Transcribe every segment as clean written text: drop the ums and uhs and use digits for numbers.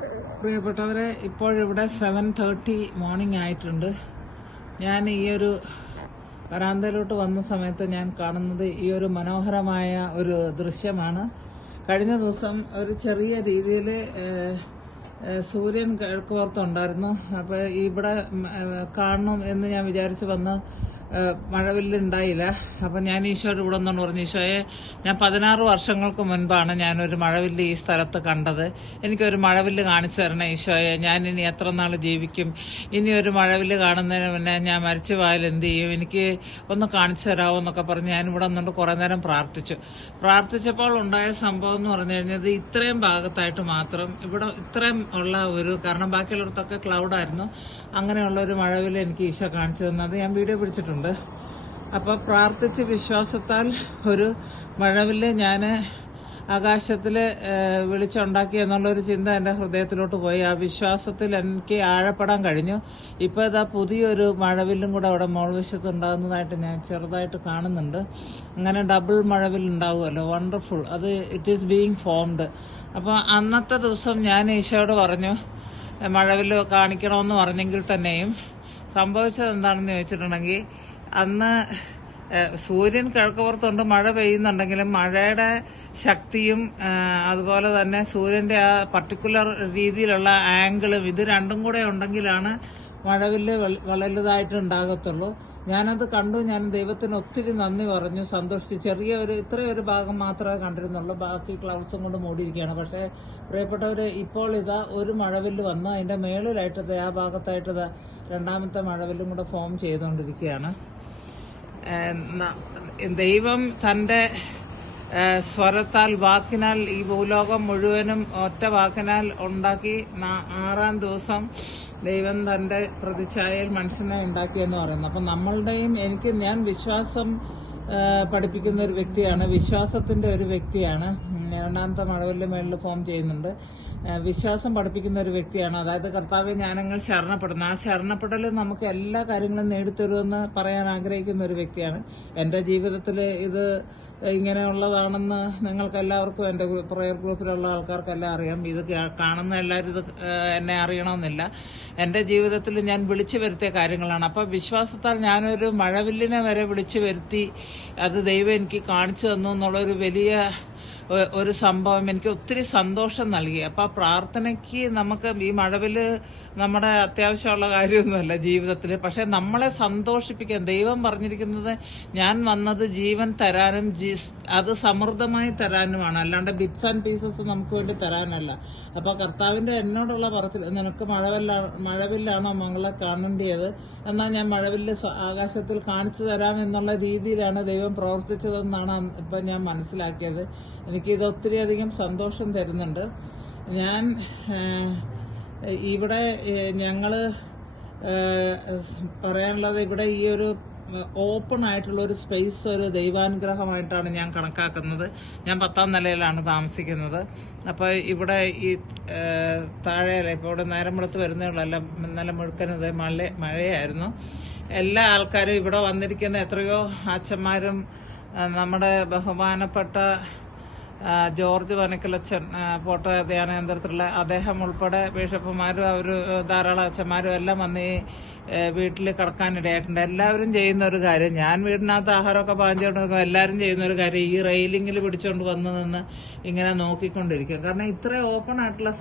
പ്രിയപ്പെട്ടവരെ, ഇപ്പോഴിവിടെ 7:30 മോർണിംഗ് ആയിട്ടുണ്ട്. ഞാൻ ഈ ഒരു വരാന്തയിലോട്ട് വന്ന സമയത്ത് ഞാൻ കാണുന്നത് ഈ ഒരു മനോഹരമായ ഒരു ദൃശ്യമാണ്. കഴിഞ്ഞ ദിവസം ഒരു ചെറിയ രീതിയിൽ സൂര്യൻ കിഴക്കോർത്തുണ്ടായിരുന്നു. അപ്പോൾ ഇവിടെ കാണണം എന്ന് ഞാൻ വിചാരിച്ച് വന്ന് മഴവില്ലുണ്ടായില്ല. അപ്പം ഞാൻ ഈശോയുടെ ഇവിടെ നിന്നാണ് പറഞ്ഞു, ഈശോയെ, ഞാൻ 16 വർഷങ്ങൾക്ക് മുൻപാണ് ഞാനൊരു മഴവില്ല് ഈ സ്ഥലത്ത് കണ്ടത്. എനിക്കൊരു മഴവില്ല് കാണിച്ചു തരണേ ഈശോയെ. ഞാൻ ഇനി എത്ര നാൾ ജീവിക്കും? ഇനി ഒരു മഴവില്ല് കാണുന്നതിന് മുന്നേ ഞാൻ മരിച്ചു പോയാൽ എന്ത് ചെയ്യും? എനിക്ക് ഒന്ന് കാണിച്ചു തരാമോ എന്നൊക്കെ പറഞ്ഞ് ഞാൻ ഇവിടെ നിന്നുകൊണ്ട് കുറേ നേരം പ്രാർത്ഥിച്ചപ്പോൾ ഉണ്ടായ സംഭവം എന്ന് പറഞ്ഞു കഴിഞ്ഞാൽ ഇത്രയും ഭാഗത്തായിട്ട് മാത്രം ഇവിടെ ഇത്രയും ഉള്ള ഒരു, കാരണം ബാക്കിയുള്ളിടത്തൊക്കെ ക്ലൗഡായിരുന്നു, അങ്ങനെയുള്ള ഒരു മഴവില്ല് എനിക്ക് ഈശോ കാണിച്ചു തന്നത് ഞാൻ വീഡിയോ പിടിച്ചിട്ടുണ്ട്. അപ്പോൾ പ്രാർത്ഥിച്ച് വിശ്വാസത്താൽ ഒരു മഴവില്ല് ഞാൻ ആകാശത്തിൽ വിളിച്ചുണ്ടാക്കി എന്നുള്ളൊരു ചിന്ത എൻ്റെ ഹൃദയത്തിലോട്ട് പോയി. ആ വിശ്വാസത്തിൽ എനിക്ക് ആഴപ്പെടാൻ കഴിഞ്ഞു. ഇപ്പോൾ ഇതാ പുതിയൊരു മഴവില്ലും കൂടെ അവിടെ മോൾവശത്ത് ഉണ്ടാകുന്നതായിട്ട് ഞാൻ ചെറുതായിട്ട് കാണുന്നുണ്ട്. അങ്ങനെ ഡബിൾ മഴവില്ല് ഉണ്ടാവുമല്ലോ, വണ്ടർഫുൾ. അത് ഇറ്റ് ഈസ് ബീയിങ് ഫോംഡ്. അപ്പോൾ അന്നത്തെ ദിവസം ഞാൻ ഈശോയോട് പറഞ്ഞു മഴവില്ല് കാണിക്കണമെന്ന് പറഞ്ഞെങ്കിൽ തന്നെയും സംഭവിച്ചത് എന്താണെന്ന് ചോദിച്ചിട്ടുണ്ടെങ്കിൽ, അന്ന് സൂര്യൻ കിഴക്കുപുറത്തുണ്ട്, മഴ പെയ്യുന്നുണ്ടെങ്കിലും മഴയുടെ ശക്തിയും അതുപോലെ തന്നെ സൂര്യൻ്റെ ആ പർട്ടിക്കുലർ രീതിയിലുള്ള ആംഗിളും ഇത് രണ്ടും കൂടെ ഉണ്ടെങ്കിലാണ് മഴവില്ല് വലുതായിട്ട് ഉണ്ടാകത്തുള്ളൂ. ഞാനത് കണ്ടു. ഞാൻ ദൈവത്തിന് ഒത്തിരി നന്ദി പറഞ്ഞു, സന്തോഷിച്ച്. ഇത്രയൊരു ഭാഗം മാത്രമേ കണ്ടിരുന്നുള്ളൂ, ബാക്കി ക്ലൗഡ്സും കൊണ്ട് മൂടിയിരിക്കുകയാണ്. പക്ഷേ പ്രിയപ്പെട്ടവർ, ഇപ്പോൾ ഇതാ ഒരു മഴവില്ല് വന്നു, അതിൻ്റെ മേളിലായിട്ട് ആ ഭാഗത്തായിട്ട് രണ്ടാമത്തെ മഴവില്ലും കൂടെ ഫോം ചെയ്തുകൊണ്ടിരിക്കുകയാണ്. ദൈവം തൻ്റെ സ്വരത്താൽ, വാക്കിനാൽ ഈ ഭൂലോകം മുഴുവനും ഒറ്റ വാക്കിനാൽ ഉണ്ടാക്കി 6-ാം ദിവസം ദൈവം തൻ്റെ പ്രതിച്ഛായയിൽ മനുഷ്യനെ ഉണ്ടാക്കിയെന്ന് പറയുന്നു. അപ്പം നമ്മളുടെയും ഞാൻ വിശ്വാസം പഠിപ്പിക്കുന്ന ഒരു വ്യക്തിയാണ്, വിശ്വാസത്തിൻ്റെ ഒരു വ്യക്തിയാണ്. രണ്ടാമത്തെ മഴവില്ല് മേളിൽ ഫോം ചെയ്യുന്നുണ്ട്. വിശ്വാസം പഠിപ്പിക്കുന്ന ഒരു വ്യക്തിയാണ്. അതായത് കർത്താവെ, ഞാനങ്ങൾ ശരണപ്പെടുന്നു. ആ ശരണപ്പെടൽ നമുക്ക് എല്ലാ കാര്യങ്ങളും നേടിത്തരുമെന്ന് പറയാൻ ആഗ്രഹിക്കുന്ന ഒരു വ്യക്തിയാണ്. എൻ്റെ ജീവിതത്തിൽ ഇത് ഇങ്ങനെയുള്ളതാണെന്ന് നിങ്ങൾക്കെല്ലാവർക്കും, എൻ്റെ പ്രയർ ഗ്രൂപ്പിലുള്ള ആൾക്കാർക്കെല്ലാം അറിയാം. ഇത് കാണുന്ന എല്ലാവരും ഇത് എന്നെ അറിയണമെന്നില്ല. എൻ്റെ ജീവിതത്തിൽ ഞാൻ വിളിച്ചു വരുത്തിയ കാര്യങ്ങളാണ്. അപ്പോൾ വിശ്വാസത്താൽ ഞാനൊരു മഴവില്ലിനെ വരെ വിളിച്ചു വരുത്തി, അത് ദൈവം എനിക്ക് കാണിച്ചു തന്നു എന്നുള്ളൊരു വലിയ ഒരു സംഭവം എനിക്ക് ഒത്തിരി സന്തോഷം നൽകി. അപ്പോൾ ആ പ്രാർത്ഥനയ്ക്ക് നമുക്ക് ഈ മഴവില് നമ്മുടെ അത്യാവശ്യമുള്ള കാര്യമൊന്നുമല്ല ജീവിതത്തിൽ, പക്ഷെ നമ്മളെ സന്തോഷിപ്പിക്കാൻ ദൈവം പറഞ്ഞിരിക്കുന്നത്, ഞാൻ വന്നത് ജീവൻ തരാനും അത് സമൃദ്ധമായി തരാനുമാണ്, അല്ലാണ്ട് ബിറ്റ്സ് ആൻഡ് പീസസ് നമുക്ക് വേണ്ടി തരാനല്ല. അപ്പോൾ കർത്താവിൻ്റെ എന്നോടുള്ള പറച്ചിൽ, നിനക്ക് മഴവില്ലാണോ മകളെ കാണേണ്ടിയത്, എന്നാൽ ഞാൻ മഴവില്ല് ആകാശത്തിൽ കാണിച്ചു തരാം എന്നുള്ള രീതിയിലാണ് ദൈവം പ്രവർത്തിച്ചതെന്നാണ് ഇപ്പം ഞാൻ മനസ്സിലാക്കിയത്. എനിക്കിത് ഒത്തിരി അധികം സന്തോഷം തരുന്നുണ്ട്. ഞാൻ ഇവിടെ ഞങ്ങൾ പറയാനുള്ളത്, ഇവിടെ ഈ ഒരു ഓപ്പൺ ആയിട്ടുള്ള ഒരു സ്പേസ് ഒരു ദൈവാനുഗ്രഹമായിട്ടാണ് ഞാൻ കണക്കാക്കുന്നത്. ഞാൻ 10ാം നിലയിലാണ് താമസിക്കുന്നത്. അപ്പോൾ ഇവിടെ ഈ താഴെയല്ല, ഇപ്പോൾ ഇവിടെ നേരം വെളുത്ത് വരുന്നേ ഉള്ളൂ. എല്ലാം ഇന്നലെ മുഴുക്കനത് മഴയായിരുന്നു. എല്ലാ ആൾക്കാരും ഇവിടെ വന്നിരിക്കുന്ന എത്രയോ അച്ഛന്മാരും, നമ്മുടെ ബഹുമാനപ്പെട്ട ജോർജ് വനക്കലച്ചൻ പോട്ട ധ്യാന കേന്ദ്രത്തിലുള്ള അദ്ദേഹം ഉൾപ്പെടെ ബിഷപ്പുമാരും ധാരാളം അച്ഛന്മാരും എല്ലാം വന്ന് ഈ വീട്ടിൽ കിടക്കാനിടയായിട്ടുണ്ട്. എല്ലാവരും ചെയ്യുന്ന ഒരു കാര്യം, ഞാൻ വീടിനകത്ത് ആഹാരമൊക്കെ പാഞ്ചുകൊണ്ട് എല്ലാവരും ചെയ്യുന്ന ഒരു കാര്യം, ഈ റെയിലിങ്ങിൽ പിടിച്ചുകൊണ്ട് വന്ന് നിന്ന് ഇങ്ങനെ നോക്കിക്കൊണ്ടിരിക്കും. കാരണം ഇത്ര ഓപ്പൺ ആയിട്ടുള്ള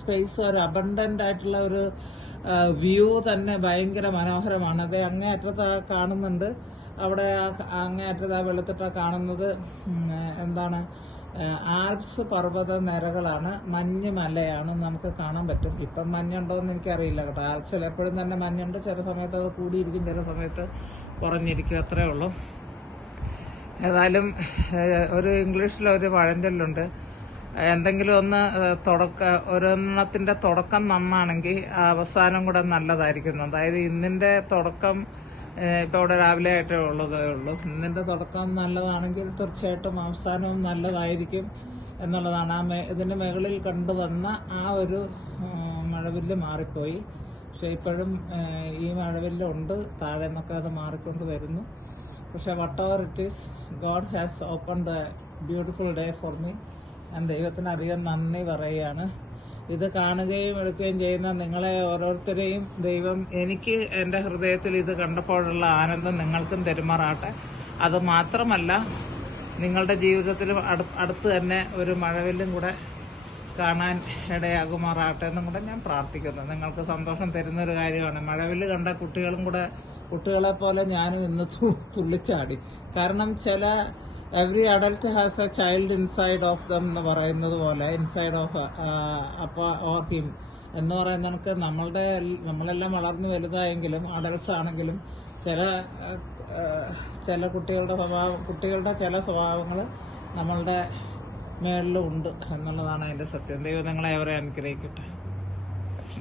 സ്പേസ് ഒരു അബണ്ടന്റ് ആയിട്ടുള്ള ഒരു വ്യൂ തന്നെ ഭയങ്കര മനോഹരമാണ്. അത് അങ്ങേയറ്റത്ത് കാണുന്നുണ്ട്. അവിടെ അങ്ങേയറ്റത്ത് വെളുത്തിട്ടാ കാണുന്നത് എന്താണ്, ആൽപ്സ് പർവ്വത നിരകളാണ്, മഞ്ഞ് മലയാണ്, നമുക്ക് കാണാൻ പറ്റും. ഇപ്പം മഞ്ഞുണ്ടോ എന്ന് എനിക്കറിയില്ല കേട്ടോ. ആൽപ്സിൽ എപ്പോഴും തന്നെ മഞ്ഞുണ്ട്, ചില സമയത്ത് അത് കൂടിയിരിക്കും, ചില സമയത്ത് കുറഞ്ഞിരിക്കും, അത്രേ ഉള്ളൂ. ഏതായാലും ഒരു ഇംഗ്ലീഷിലൊരു പഴഞ്ചൊല്ലുണ്ട്, എന്തെങ്കിലും ഒരെണ്ണത്തിൻ്റെ തുടക്കം നന്നാണെങ്കിൽ അവസാനം കൂടെ നല്ലതായിരിക്കും. അതായത് ഇന്നിൻ്റെ തുടക്കം ഇപ്പോൾ ഇവിടെ രാവിലെ ആയിട്ടേ ഉള്ളതേ ഉള്ളൂ. ഇന്നിൻ്റെ തുടക്കം നല്ലതാണെങ്കിൽ തീർച്ചയായിട്ടും അവസാനവും നല്ലതായിരിക്കും എന്നുള്ളതാണ്. ഇതിൻ്റെ മുകളിൽ കണ്ടുവന്ന ആ ഒരു മഴവില്ല് മാറിപ്പോയി. പക്ഷെ ഇപ്പോഴും ഈ മഴവില്ലുണ്ട്, താഴെ നിന്നൊക്കെ അത് മാറിക്കൊണ്ട് വരുന്നു. പക്ഷെ whatever it is, God has open the beautiful day for me. ഞാൻ ദൈവത്തിന് അധികം നന്ദി പറയുകയാണ്. ഇത് കാണുകയും എടുക്കുകയും ചെയ്യുന്ന നിങ്ങളെ ഓരോരുത്തരെയും ദൈവം എനിക്ക് എൻ്റെ ഹൃദയത്തിൽ ഇത് കണ്ടപ്പോഴുള്ള ആനന്ദം നിങ്ങൾക്കും തെരുമാറാട്ടെ. അത് മാത്രമല്ല, നിങ്ങളുടെ ജീവിതത്തിൽ അടുത്ത് തന്നെ ഒരു മഴവില്ലും കൂടെ കാണാൻ ഇടയാകുമാറാട്ടെ എന്നും കൂടെ ഞാൻ പ്രാർത്ഥിക്കുന്നു. നിങ്ങൾക്ക് സന്തോഷം തരുന്നൊരു കാര്യമാണ്. മഴവില്ല് കണ്ട കുട്ടികളെ പോലെ ഞാനും ഇന്ന് തുള്ളിച്ചാടി. കാരണം every adult has A child inside of them എന്ന് പറയുന്നത് പോലെ, ഇൻസൈഡ് ഓഫ് ഓർ ഹിം എന്ന് പറയുന്ന കണക്ക് നമ്മളെല്ലാം വളർന്നു വലുതായെങ്കിലും അഡൽട്സ് ആണെങ്കിലും ചില കുട്ടികളുടെ ചില സ്വഭാവങ്ങൾ നമ്മളുടെ മേളിലും ഉണ്ട് എന്നുള്ളതാണ് അതിന്റെ സത്യം. ദൈവം നിങ്ങളെ അവരെ അനുഗ്രഹിക്കട്ടെ.